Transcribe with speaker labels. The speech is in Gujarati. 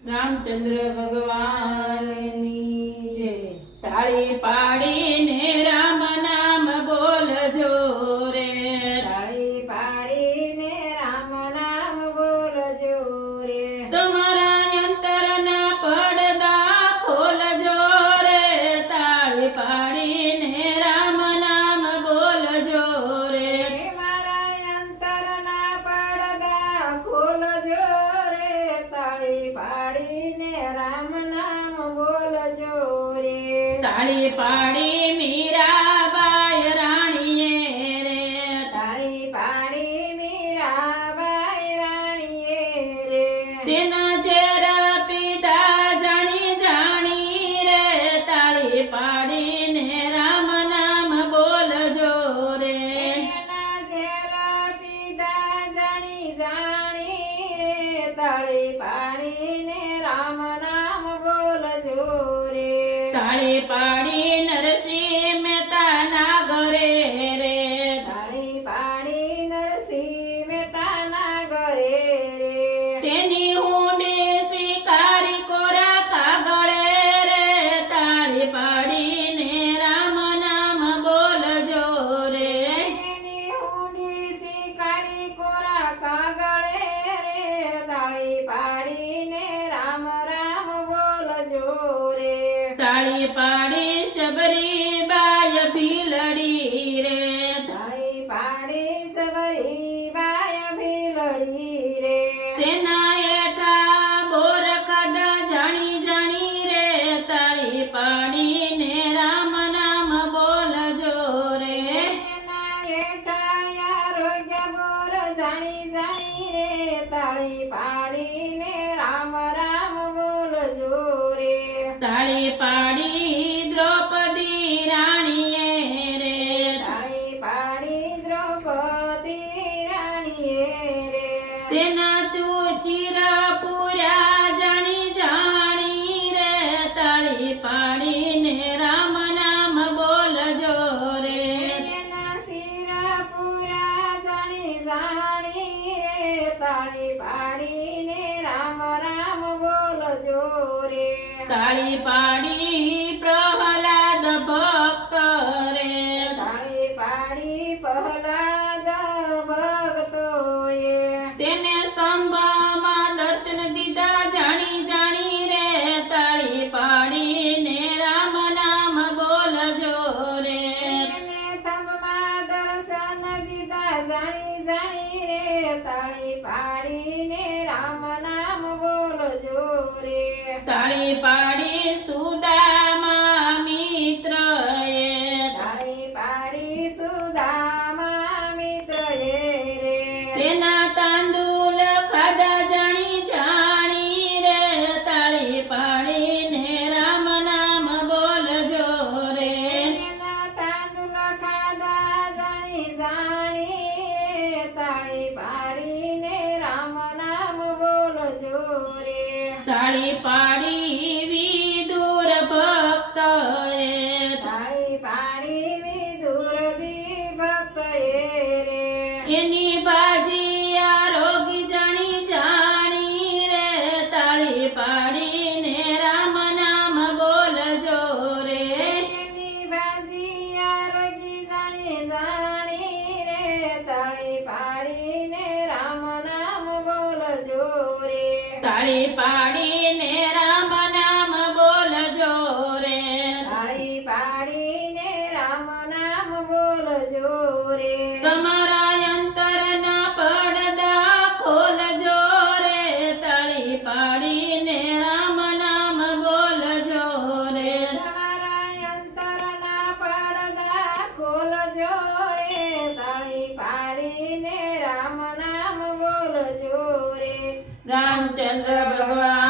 Speaker 1: રામચંદ્ર ભગવાનની જય તાળી પાડી
Speaker 2: તાળી
Speaker 1: પાડી મીરાબાઈ રાણીએ રે.
Speaker 2: તાળી પાડી મીરાબાઈ રાણીએ રે.
Speaker 1: તેના પાડે શબરી બાય ભીલડી રે.
Speaker 2: તાઈ પાડે શબરી બાય ભીલડી રે.
Speaker 1: તેના એઠા બોર ખાધા જાણી જાણી રે. તાળી પાડીને રામ નામ બોલજો રે.
Speaker 2: તેના એઠા આરોગ્ય બોર જાણી જાણી રે. તાળી પાડીને રામ રામ બોલજો રે.
Speaker 1: તાળી
Speaker 2: તાળી
Speaker 1: પાડીને રામ
Speaker 2: રામ બોલજો રે.
Speaker 1: તાળી પાડી
Speaker 2: તાળી પાડી
Speaker 1: સુદા રે તાળી પાડીને रामचंद्र भगवान